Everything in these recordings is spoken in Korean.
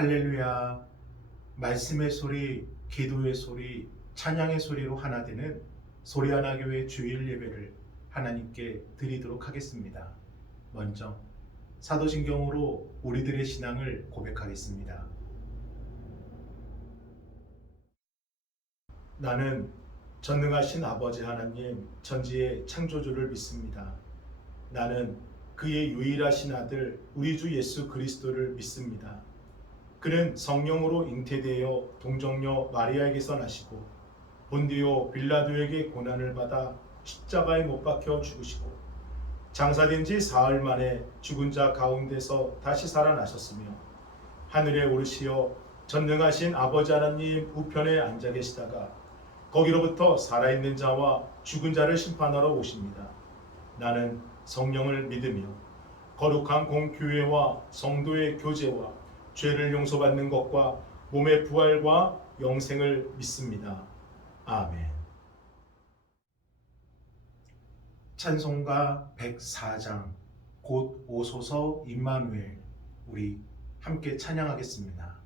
할렐루야. 말씀의 소리, 기도의 소리, 찬양의 소리로 하나 되는 소리하나교회 주일 예배를 하나님께 드리도록 하겠습니다. 먼저 사도신경으로 우리들의 신앙을 고백하겠습니다. 나는 전능하신 아버지 하나님 천지의 창조주를 믿습니다. 나는 그의 유일하신 아들 우리 주 예수 그리스도를 믿습니다. 그는 성령으로 잉태되어 동정녀 마리아에게서 나시고 본디오 빌라도에게 고난을 받아 십자가에 못 박혀 죽으시고 장사된 지 사흘 만에 죽은 자 가운데서 다시 살아나셨으며 하늘에 오르시어 전능하신 아버지 하나님 우편에 앉아 계시다가 거기로부터 살아있는 자와 죽은 자를 심판하러 오십니다. 나는 성령을 믿으며 거룩한 공교회와 성도의 교제와 죄를 용서받는 것과 몸의 부활과 영생을 믿습니다. 아멘. 찬송가 104장 곧 오소서 임마누엘, 우리 함께 찬양하겠습니다.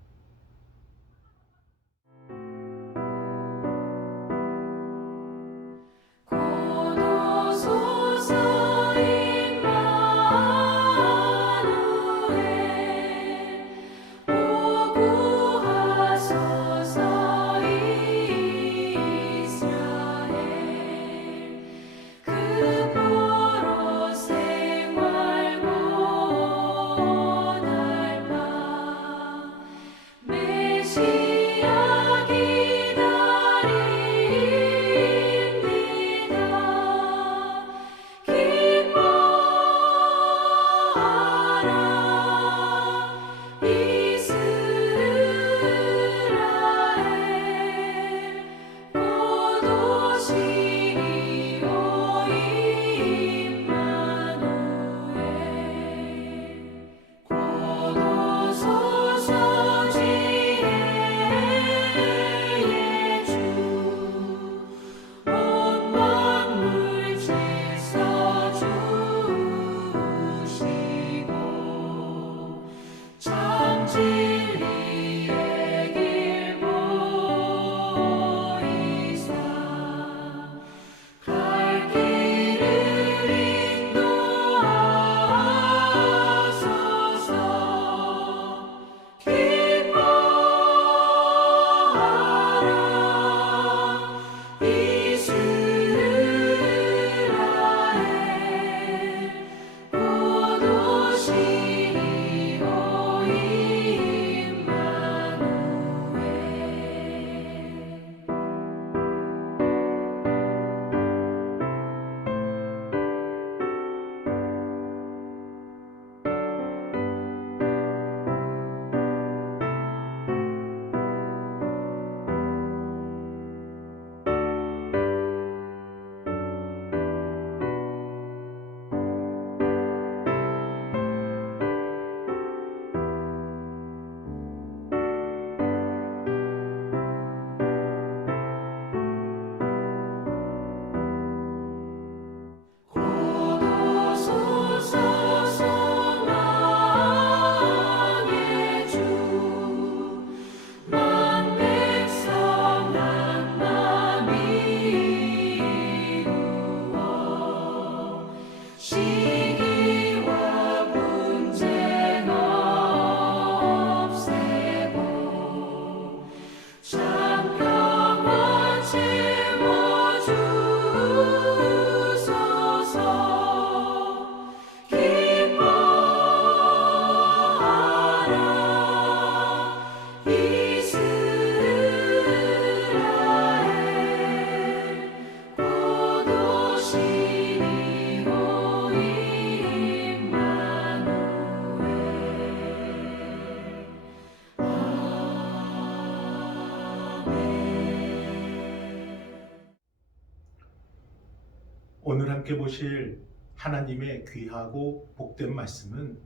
오늘 함께 보실 하나님의 귀하고 복된 말씀은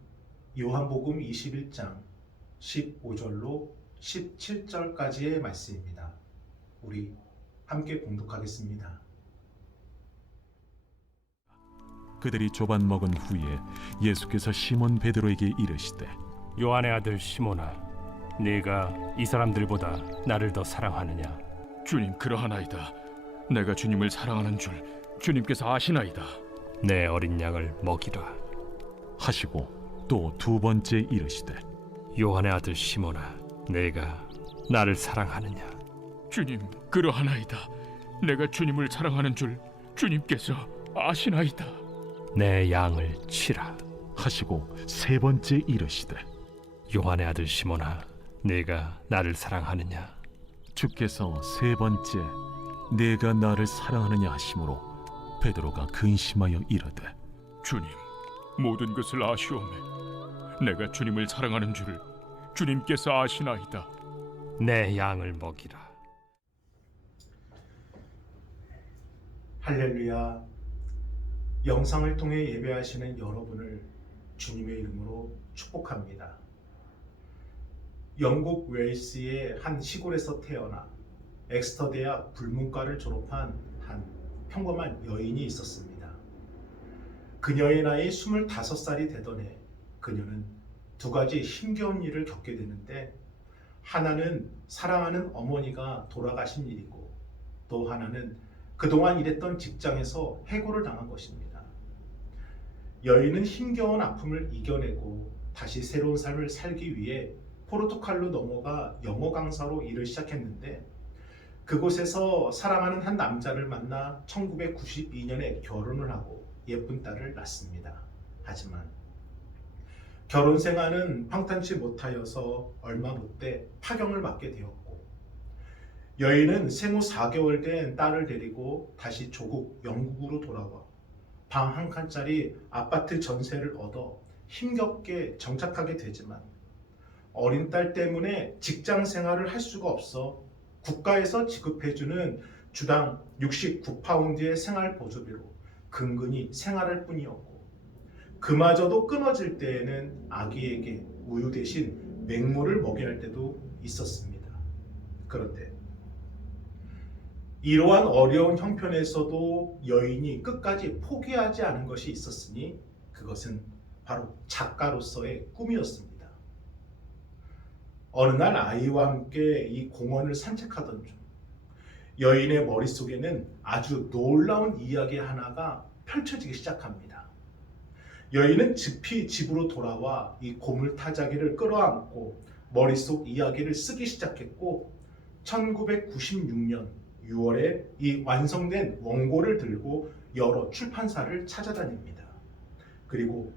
요한복음 21장 15절로 17절까지의 말씀입니다. 우리 함께 봉독하겠습니다. 그들이 조반 먹은 후에 예수께서 시몬 베드로에게 이르시되 요한의 아들 시몬아, 네가 이 사람들보다 나를 더 사랑하느냐? 주님, 그러하나이다. 내가 주님을 사랑하는 줄 주님께서 아시나이다. 내 어린 양을 먹이라. 하시고 또 두 번째 이르시되 요한의 아들 시몬아, 내가 나를 사랑하느냐? 주님, 그러하나이다. 내가 주님을 사랑하는 줄 주님께서 아시나이다. 내 양을 치라. 하시고 세 번째 이르시되 요한의 아들 시몬아, 내가 나를 사랑하느냐? 주께서 세 번째 내가 나를 사랑하느냐 하심으로 베드로가 근심하여 이르되 주님, 모든 것을 아시오매. 내가 주님을 사랑하는 줄 주님께서 아시나이다. 내 양을 먹이라. 할렐루야. 영상을 통해 예배하시는 여러분을 주님의 이름으로 축복합니다. 영국 웨일스의 한 시골에서 태어나 엑스터 대학 불문과를 졸업한 한 평범한 여인이 있었습니다. 그녀의 나이 25살이 되던 해 그녀는 두 가지 힘겨운 일을 겪게 되는데, 하나는 사랑하는 어머니가 돌아가신 일이고, 또 하나는 그동안 일했던 직장에서 해고를 당한 것입니다. 여인은 힘겨운 아픔을 이겨내고 다시 새로운 삶을 살기 위해 포르투갈로 넘어가 영어 강사로 일을 시작했는데, 그곳에서 사랑하는 한 남자를 만나 1992년에 결혼을 하고 예쁜 딸을 낳습니다. 하지만 결혼 생활은 평탄치 못하여서 얼마 못돼 파경을 맞게 되었고, 여인은 생후 4개월 된 딸을 데리고 다시 조국 영국으로 돌아와 방 한 칸짜리 아파트 전세를 얻어 힘겹게 정착하게 되지만, 어린 딸 때문에 직장 생활을 할 수가 없어 국가에서 지급해주는 주당 69파운드의 생활 보조비로 근근히 생활할 뿐이었고, 그마저도 끊어질 때에는 아기에게 우유 대신 맹물을 먹여야 할 때도 있었습니다. 그런데 이러한 어려운 형편에서도 여인이 끝까지 포기하지 않은 것이 있었으니, 그것은 바로 작가로서의 꿈이었습니다. 어느 날 아이와 함께 이 공원을 산책하던 중 여인의 머릿속에는 아주 놀라운 이야기 하나가 펼쳐지기 시작합니다. 여인은 급히 집으로 돌아와 이 고물타자기를 끌어안고 머릿속 이야기를 쓰기 시작했고, 1996년 6월에 이 완성된 원고를 들고 여러 출판사를 찾아다닙니다. 그리고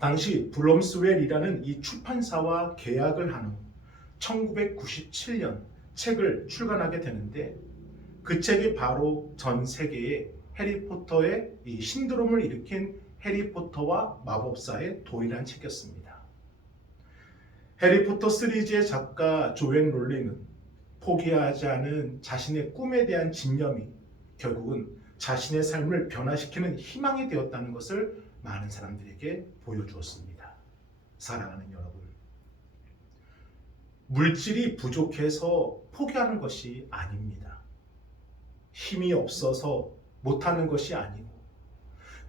당시 블럼스웰이라는 이 출판사와 계약을 한 후 1997년 책을 출간하게 되는데, 그 책이 바로 전 세계에 해리포터의 이 신드롬을 일으킨 해리포터와 마법사의 돌이라는 책이었습니다. 해리포터 시리즈의 작가 조앤 롤링은 포기하지 않은 자신의 꿈에 대한 집념이 결국은 자신의 삶을 변화시키는 희망이 되었다는 것을 많은 사람들에게 보여주었습니다. 사랑하는 여러분, 물질이 부족해서 포기하는 것이 아닙니다. 힘이 없어서 못하는 것이 아니고,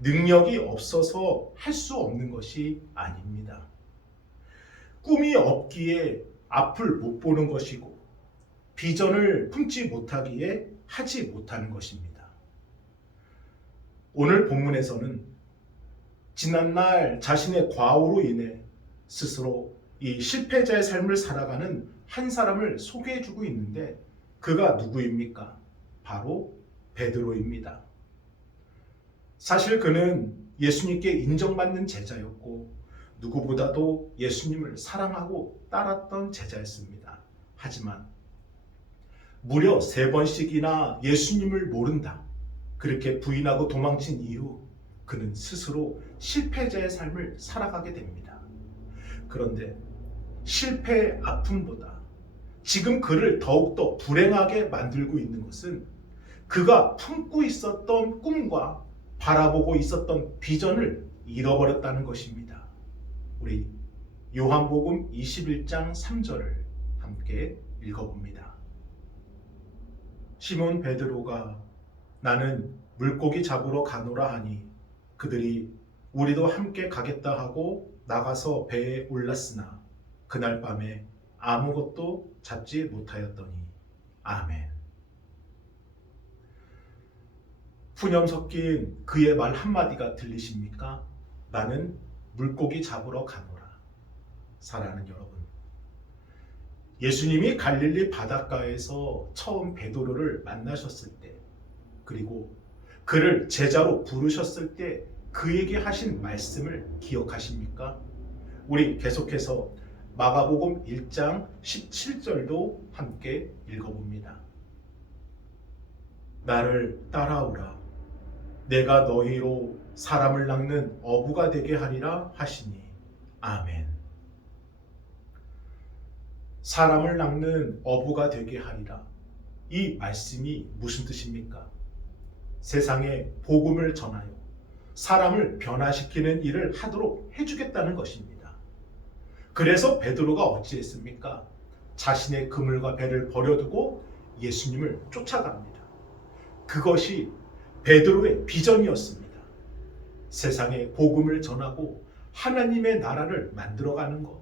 능력이 없어서 할 수 없는 것이 아닙니다. 꿈이 없기에 앞을 못 보는 것이고, 비전을 품지 못하기에 하지 못하는 것입니다. 오늘 본문에서는 지난날 자신의 과오로 인해 스스로 이 실패자의 삶을 살아가는 한 사람을 소개해주고 있는데, 그가 누구입니까? 바로 베드로입니다. 사실 그는 예수님께 인정받는 제자였고, 누구보다도 예수님을 사랑하고 따랐던 제자였습니다. 하지만 무려 3번씩이나 예수님을 모른다, 그렇게 부인하고 도망친 이후 그는 스스로 실패자의 삶을 살아가게 됩니다. 그런데 실패의 아픔보다 지금 그를 더욱더 불행하게 만들고 있는 것은 그가 품고 있었던 꿈과 바라보고 있었던 비전을 잃어버렸다는 것입니다. 우리 요한복음 21장 3절을 함께 읽어봅니다. 시몬 베드로가 나는 물고기 잡으러 가노라 하니, 그들이 우리도 함께 가겠다 하고 나가서 배에 올랐으나 그날 밤에 아무것도 잡지 못하였더니. 아멘. 푸념 섞인 그의 말 한마디가 들리십니까? 나는 물고기 잡으러 가노라. 사랑하는 여러분, 예수님이 갈릴리 바닷가에서 처음 베드로를 만나셨을 때, 그리고 그를 제자로 부르셨을 때 그에게 하신 말씀을 기억하십니까? 우리 계속해서 마가복음 1장 17절도 함께 읽어봅니다. 나를 따라오라. 내가 너희로 사람을 낚는 어부가 되게 하리라 하시니. 아멘. 사람을 낚는 어부가 되게 하리라. 이 말씀이 무슨 뜻입니까? 세상에 복음을 전하여 사람을 변화시키는 일을 하도록 해주겠다는 것입니다. 그래서 베드로가 어찌했습니까? 자신의 그물과 배를 버려두고 예수님을 쫓아갑니다. 그것이 베드로의 비전이었습니다. 세상에 복음을 전하고 하나님의 나라를 만들어가는 것.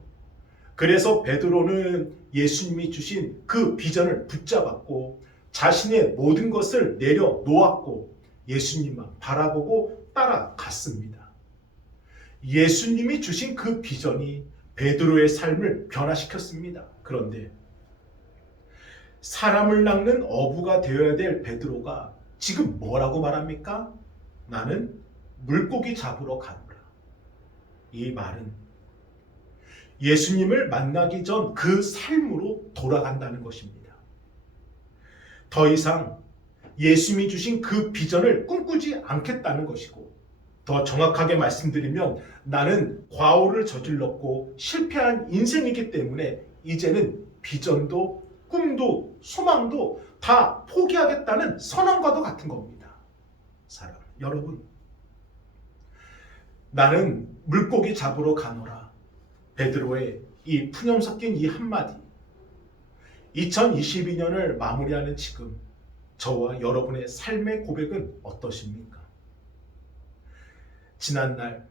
그래서 베드로는 예수님이 주신 그 비전을 붙잡았고 자신의 모든 것을 내려놓았고 예수님만 바라보고 따라갔습니다. 예수님이 주신 그 비전이 베드로의 삶을 변화시켰습니다. 그런데 사람을 낚는 어부가 되어야 될 베드로가 지금 뭐라고 말합니까? 나는 물고기 잡으러 가노라. 이 말은 예수님을 만나기 전 그 삶으로 돌아간다는 것입니다. 더 이상 예수님이 주신 그 비전을 꿈꾸지 않겠다는 것이고, 더 정확하게 말씀드리면 나는 과오를 저질렀고 실패한 인생이기 때문에 이제는 비전도 꿈도 소망도 다 포기하겠다는 선언과도 같은 겁니다. 사랑 여러분, 나는 물고기 잡으러 가노라. 베드로의 이 푸념 섞인 이 한마디, 2022년을 마무리하는 지금 저와 여러분의 삶의 고백은 어떠십니까? 지난날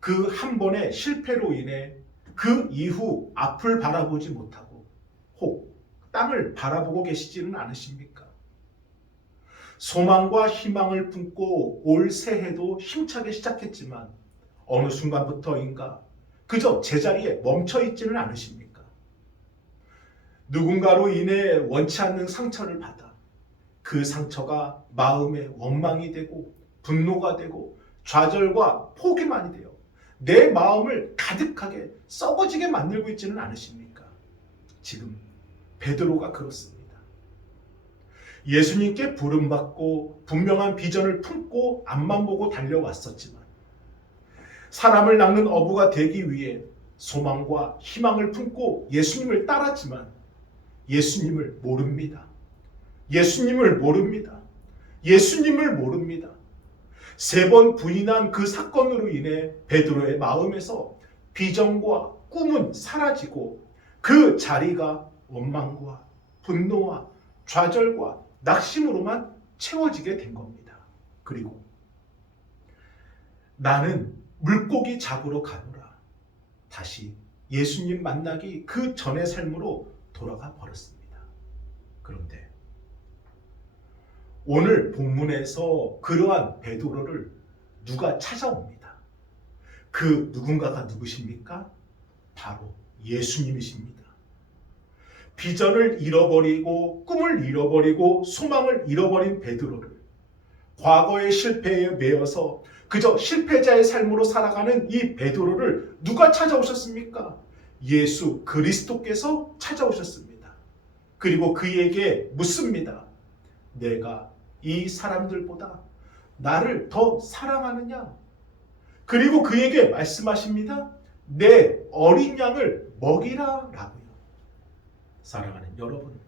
그 한 번의 실패로 인해 그 이후 앞을 바라보지 못하고 혹 땅을 바라보고 계시지는 않으십니까? 소망과 희망을 품고 올 새해도 힘차게 시작했지만 어느 순간부터인가 그저 제자리에 멈춰 있지는 않으십니까? 누군가로 인해 원치 않는 상처를 받아 그 상처가 마음의 원망이 되고 분노가 되고 좌절과 포기만이 되어 내 마음을 가득하게 썩어지게 만들고 있지는 않으십니까? 지금 베드로가 그렇습니다. 예수님께 부름받고 분명한 비전을 품고 앞만 보고 달려왔었지만 사람을 낚는 어부가 되기 위해 소망과 희망을 품고 예수님을 따랐지만 예수님을 모릅니다. 예수님을 모릅니다. 예수님을 모릅니다. 3번 부인한 그 사건으로 인해 베드로의 마음에서 비전과 꿈은 사라지고 그 자리가 원망과 분노와 좌절과 낙심으로만 채워지게 된 겁니다. 그리고 나는 물고기 잡으러 가노라. 다시 예수님 만나기 그 전의 삶으로 돌아가 버렸습니다. 그런데 오늘 본문에서 그러한 베드로를 누가 찾아옵니다. 그 누군가가 누구십니까? 바로 예수님이십니다. 비전을 잃어버리고 꿈을 잃어버리고 소망을 잃어버린 베드로를 과거의 실패에 매여서 그저 실패자의 삶으로 살아가는 이 베드로를 누가 찾아오셨습니까? 예수 그리스도께서 찾아오셨습니다. 그리고 그에게 묻습니다. 내가 이 사람들보다 나를 더 사랑하느냐? 그리고 그에게 말씀하십니다. 내 어린 양을 먹이라 라고요. 사랑하는 여러분,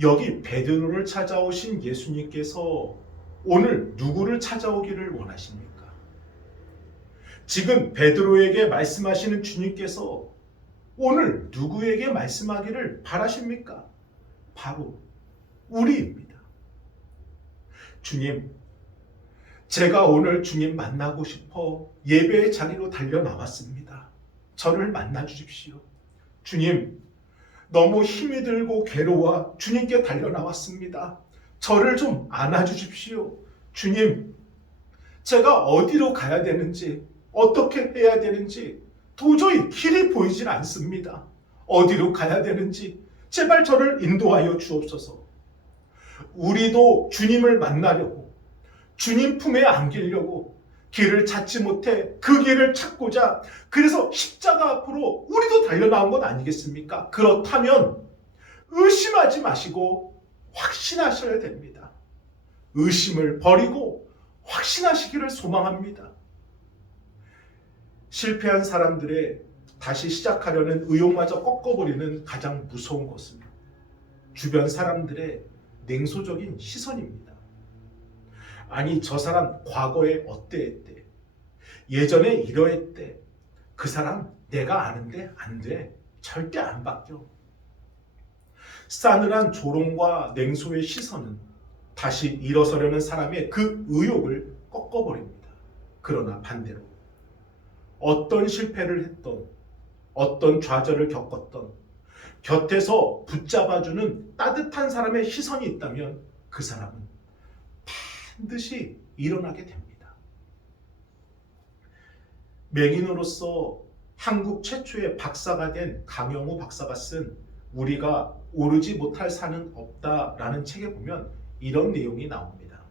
여기 베드로를 찾아오신 예수님께서 오늘 누구를 찾아오기를 원하십니까? 지금 베드로에게 말씀하시는 주님께서 오늘 누구에게 말씀하기를 바라십니까? 바로 우리입니다. 주님, 제가 오늘 주님 만나고 싶어 예배의 자리로 달려 나왔습니다. 저를 만나 주십시오. 주님, 너무 힘이 들고 괴로워 주님께 달려나왔습니다. 저를 좀 안아주십시오. 주님, 제가 어디로 가야 되는지, 어떻게 해야 되는지 도저히 길이 보이질 않습니다. 어디로 가야 되는지 제발 저를 인도하여 주옵소서. 우리도 주님을 만나려고, 주님 품에 안기려고 길을 찾지 못해 그 길을 찾고자, 그래서 십자가 앞으로 우리도 달려나온 것 아니겠습니까? 그렇다면 의심하지 마시고 확신하셔야 됩니다. 의심을 버리고 확신하시기를 소망합니다. 실패한 사람들의 다시 시작하려는 의욕마저 꺾어버리는 가장 무서운 것은 주변 사람들의 냉소적인 시선입니다. 아니, 저 사람 과거에 어때했대, 예전에 이러했대, 그 사람 내가 아는데 안 돼, 절대 안 바뀌어. 싸늘한 조롱과 냉소의 시선은 다시 일어서려는 사람의 그 의욕을 꺾어버립니다. 그러나 반대로 어떤 실패를 했던, 어떤 좌절을 겪었던 곁에서 붙잡아주는 따뜻한 사람의 시선이 있다면 그 사람은 반드시 일어나게 됩니다. 맹인으로서 한국 최초의 박사가 된 강영우 박사가 쓴 우리가 오르지 못할 산은 없다라는 책에 보면 이런 내용이 나옵니다.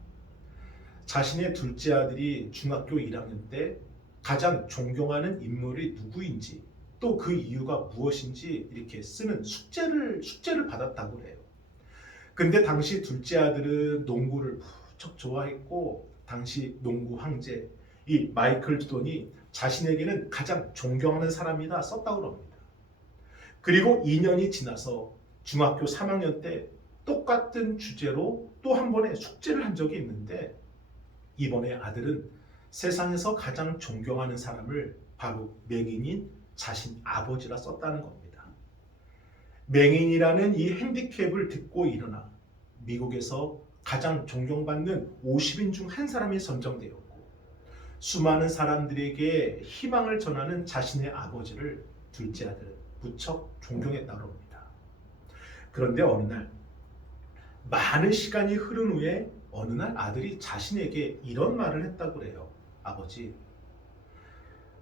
자신의 둘째 아들이 중학교 1학년 때 가장 존경하는 인물이 누구인지, 또 그 이유가 무엇인지 이렇게 쓰는 숙제를 받았다고 해요. 근데 당시 둘째 아들은 농구를 무척 좋아했고, 당시 농구 황제 이 마이클 조던이 자신에게는 가장 존경하는 사람이다 썼다고 합니다. 그리고 2년이 지나서 중학교 3학년 때 똑같은 주제로 또 한 번의 숙제를 한 적이 있는데, 이번에 아들은 세상에서 가장 존경하는 사람을 바로 맹인인 자신 아버지라 썼다는 겁니다. 맹인이라는 이 핸디캡을 듣고 일어나 미국에서 가장 존경받는 50인 중 한 사람이 선정되었고, 수많은 사람들에게 희망을 전하는 자신의 아버지를 둘째 아들은 무척 존경했다고 합니다. 그런데 어느 날, 많은 시간이 흐른 후에 어느 날 아들이 자신에게 이런 말을 했다고 해요. 아버지,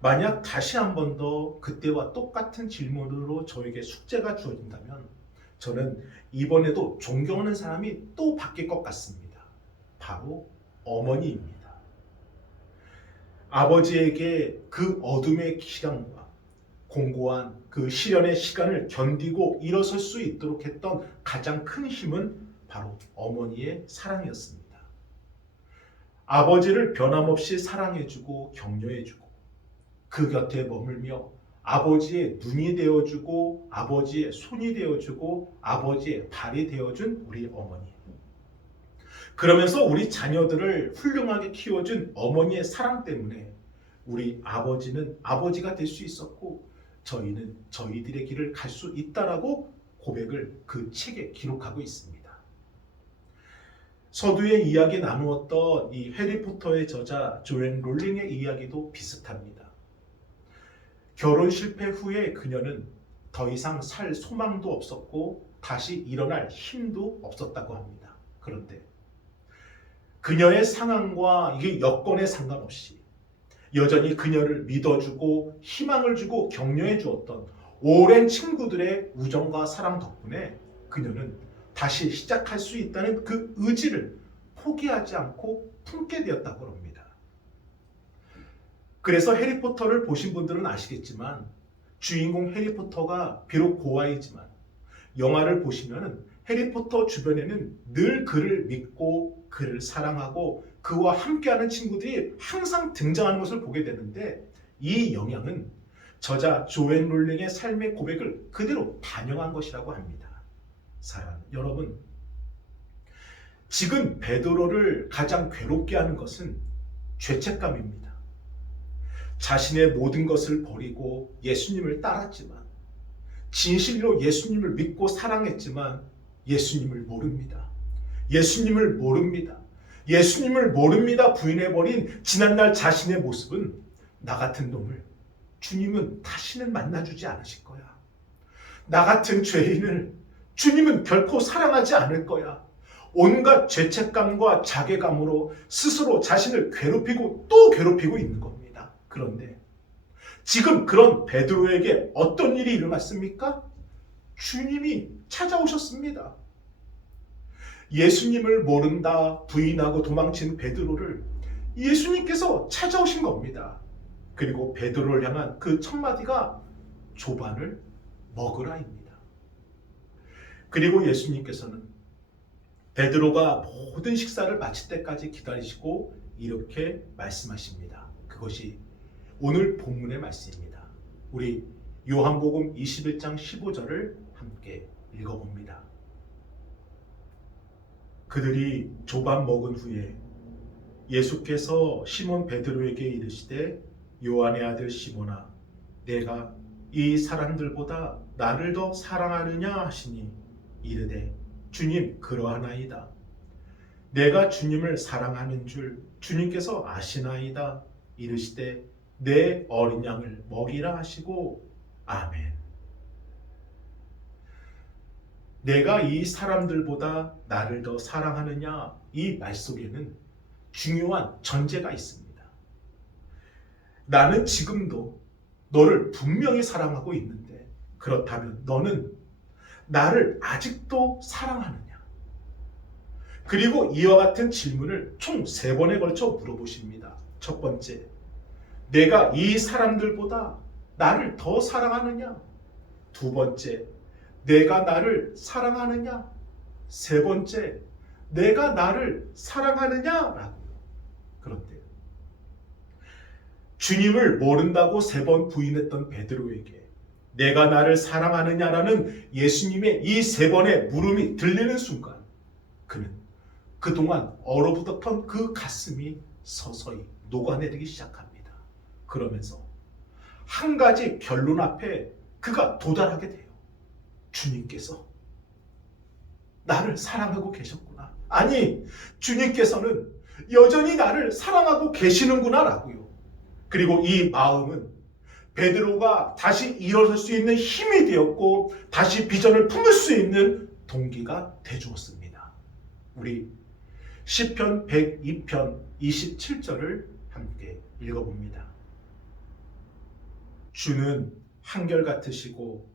만약 다시 한 번 더 그때와 똑같은 질문으로 저에게 숙제가 주어진다면 저는 이번에도 존경하는 사람이 또 바뀔 것 같습니다. 바로 어머니입니다. 아버지에게 그 어둠의 시간과 공고한 그 시련의 시간을 견디고 일어설 수 있도록 했던 가장 큰 힘은 바로 어머니의 사랑이었습니다. 아버지를 변함없이 사랑해주고 격려해주고 그 곁에 머물며 아버지의 눈이 되어주고 아버지의 손이 되어주고 아버지의 발이 되어준 우리 어머니. 그러면서 우리 자녀들을 훌륭하게 키워준 어머니의 사랑 때문에 우리 아버지는 아버지가 될 수 있었고 저희는 저희들의 길을 갈 수 있다라고 고백을 그 책에 기록하고 있습니다. 서두에 이야기 나누었던 이 해리포터의 저자 조앤 롤링의 이야기도 비슷합니다. 결혼 실패 후에 그녀는 더 이상 살 소망도 없었고 다시 일어날 힘도 없었다고 합니다. 그런데 그녀의 상황과 이게 여건에 상관없이 여전히 그녀를 믿어주고 희망을 주고 격려해 주었던 오랜 친구들의 우정과 사랑 덕분에 그녀는 다시 시작할 수 있다는 그 의지를 포기하지 않고 품게 되었다고 합니다. 그래서 해리포터를 보신 분들은 아시겠지만 주인공 해리포터가 비록 고아이지만 영화를 보시면 해리포터 주변에는 늘 그를 믿고 그를 사랑하고 그와 함께하는 친구들이 항상 등장하는 것을 보게 되는데, 이 영향은 저자 조앤 롤링의 삶의 고백을 그대로 반영한 것이라고 합니다. 사랑 여러분, 지금 베드로를 가장 괴롭게 하는 것은 죄책감입니다. 자신의 모든 것을 버리고 예수님을 따랐지만, 진실로 예수님을 믿고 사랑했지만 예수님을 모릅니다. 예수님을 모릅니다. 예수님을 모릅니다 부인해버린 지난날 자신의 모습은 나 같은 놈을 주님은 다시는 만나주지 않으실 거야. 나 같은 죄인을 주님은 결코 사랑하지 않을 거야. 온갖 죄책감과 자괴감으로 스스로 자신을 괴롭히고 또 괴롭히고 있는 겁니다. 그런데 지금 그런 베드로에게 어떤 일이 일어났습니까? 주님이 찾아오셨습니다. 예수님을 모른다 부인하고 도망친 베드로를 예수님께서 찾아오신 겁니다. 그리고 베드로를 향한 그 첫 마디가 조반을 먹으라입니다. 그리고 예수님께서는 베드로가 모든 식사를 마칠 때까지 기다리시고 이렇게 말씀하십니다. 그것이 오늘 본문의 말씀입니다. 우리 요한복음 21장 15절을 함께 읽어봅니다. 그들이 조반 먹은 후에 예수께서 시몬 베드로에게 이르시되 요한의 아들 시몬아 내가 이 사람들보다 나를 더 사랑하느냐 하시니 이르되 주님 그러하나이다. 내가 주님을 사랑하는 줄 주님께서 아시나이다. 이르시되 내 어린 양을 먹이라 하시고 아멘. 내가 이 사람들보다 나를 더 사랑하느냐 이 말 속에는 중요한 전제가 있습니다. 나는 지금도 너를 분명히 사랑하고 있는데 그렇다면 너는 나를 아직도 사랑하느냐? 그리고 이와 같은 질문을 총 3번에 걸쳐 물어보십니다. 첫 번째, 내가 이 사람들보다 나를 더 사랑하느냐? 두 번째, 내가 나를 사랑하느냐? 세 번째, 내가 나를 사랑하느냐라고. 그런데 주님을 모른다고 3번 부인했던 베드로에게 내가 나를 사랑하느냐라는 예수님의 이 3번의 물음이 들리는 순간 그는 그동안 얼어붙었던 그 가슴이 서서히 녹아내리기 시작합니다. 그러면서 한 가지 결론 앞에 그가 도달하게 돼요. 주님께서 나를 사랑하고 계셨구나. 아니, 주님께서는 여전히 나를 사랑하고 계시는구나 라고요. 그리고 이 마음은 베드로가 다시 일어설 수 있는 힘이 되었고 다시 비전을 품을 수 있는 동기가 되주었습니다. 우리 시편 102편 27절을 함께 읽어봅니다. 주는 한결같으시고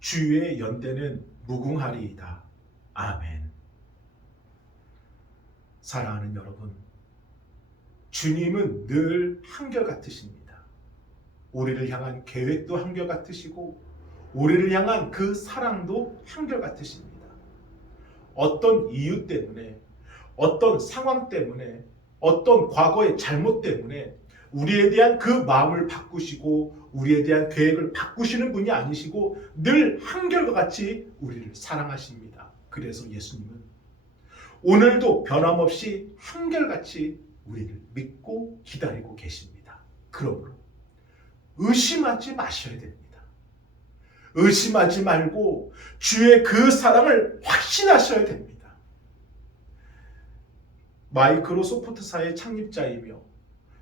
주의 연대는 무궁하리이다. 아멘. 사랑하는 여러분, 주님은 늘 한결같으십니다. 우리를 향한 계획도 한결같으시고 우리를 향한 그 사랑도 한결같으십니다. 어떤 이유 때문에, 어떤 상황 때문에, 어떤 과거의 잘못 때문에 우리에 대한 그 마음을 바꾸시고 우리에 대한 계획을 바꾸시는 분이 아니시고 늘 한결같이 우리를 사랑하십니다. 그래서 예수님은 오늘도 변함없이 한결같이 우리를 믿고 기다리고 계십니다. 그러므로 의심하지 마셔야 됩니다. 의심하지 말고 주의 그 사랑을 확신하셔야 됩니다. 마이크로소프트사의 창립자이며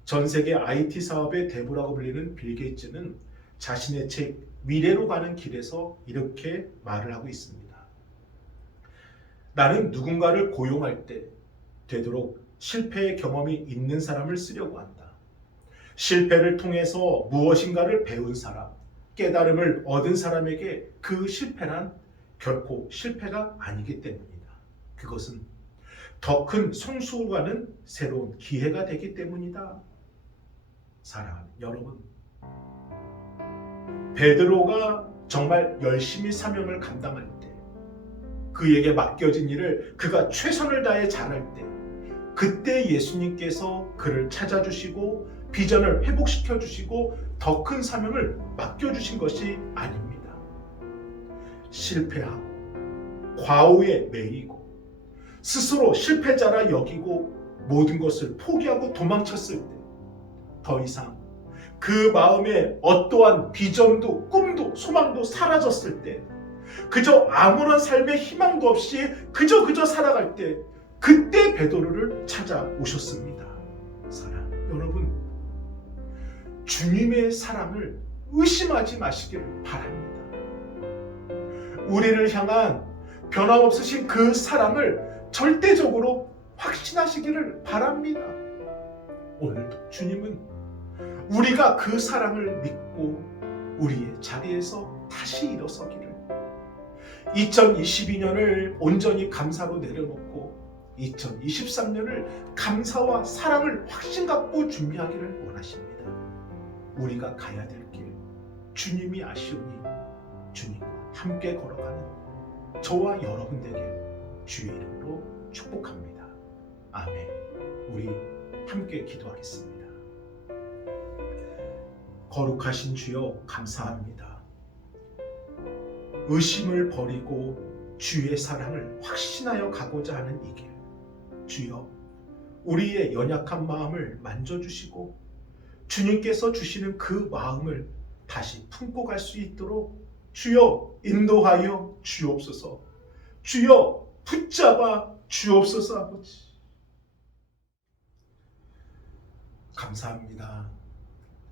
전 세계 IT 사업의 대부라고 불리는 빌 게이츠는 자신의 책 미래로 가는 길에서 이렇게 말을 하고 있습니다. 나는 누군가를 고용할 때 되도록 실패의 경험이 있는 사람을 쓰려고 한다. 실패를 통해서 무엇인가를 배운 사람, 깨달음을 얻은 사람에게 그 실패란 결코 실패가 아니기 때문이다. 그것은 더 큰 성숙과는 새로운 기회가 되기 때문이다. 사랑하는 여러분, 베드로가 정말 열심히 사명을 감당할 때, 그에게 맡겨진 일을 그가 최선을 다해 잘할 때, 그때 예수님께서 그를 찾아주시고 비전을 회복시켜 주시고 더 큰 사명을 맡겨주신 것이 아닙니다. 실패하고 과오에 매이고 스스로 실패자라 여기고 모든 것을 포기하고 도망쳤을 때 더 이상 그 마음에 어떠한 비전도 꿈도 소망도 사라졌을 때 그저 아무런 삶의 희망도 없이 그저 살아갈 때 그때 베드로를 찾아오셨습니다. 사랑 여러분, 주님의 사랑을 의심하지 마시기를 바랍니다. 우리를 향한 변함없으신 그 사랑을 절대적으로 확신하시기를 바랍니다. 오늘도 주님은 우리가 그 사랑을 믿고 우리의 자리에서 다시 일어서기를, 2022년을 온전히 감사로 내려놓고 2023년을 감사와 사랑을 확신 갖고 준비하기를 원하십니다. 우리가 가야 될 길 주님이 아시오니 주님과 함께 걸어가는 저와 여러분 되길 주의 이름으로 축복합니다. 아멘. 우리 함께 기도하겠습니다. 거룩하신 주여, 감사합니다. 의심을 버리고 주의 사랑을 확신하여 가고자 하는 이 길, 주여 우리의 연약한 마음을 만져주시고 주님께서 주시는 그 마음을 다시 품고 갈 수 있도록 주여 인도하여 주옵소서. 주여 붙잡아 주옵소서. 아버지 감사합니다.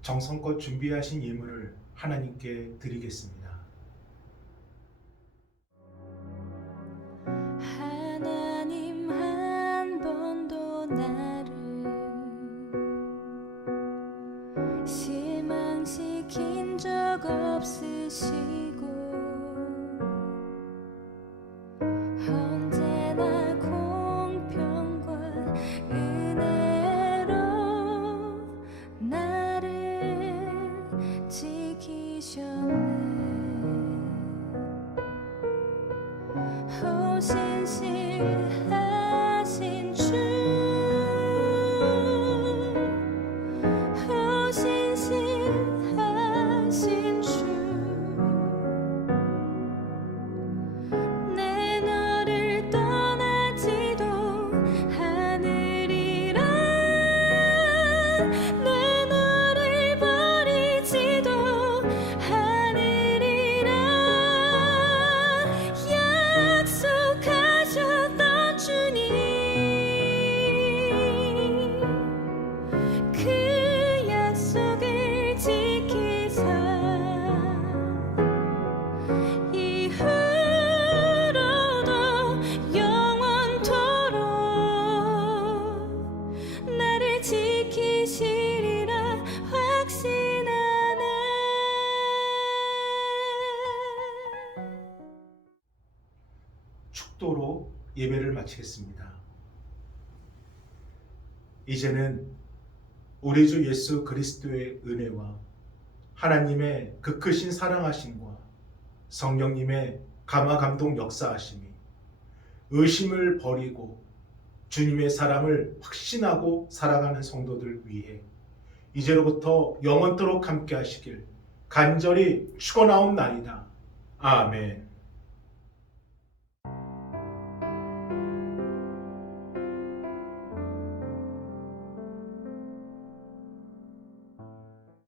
정성껏 준비하신 예물을 하나님께 드리겠습니다. 하나님 한 번도 나를 실망시킨 적 없으시고 언제나 공평과 은혜로 나를 지키셨네. 신실하신 주, 신실하신 주, 내 너를 떠나지도 않으리라, 내 너를 버리지도 않으리라. 약속하셨던 주님, 그 약속을 지키사 이후로도 영원토록 나를 지키시리라 확신하네. 축도로 예배를 마치겠습니다. 이제는 우리 주 예수 그리스도의 은혜와 하나님의 그 크신 사랑하심과 성령님의 감화 감동 역사하심이 의심을 버리고 주님의 사랑을 확신하고 살아가는 성도들 위해 이제로부터 영원토록 함께 하시길 간절히 축원하옵나이다. 아멘.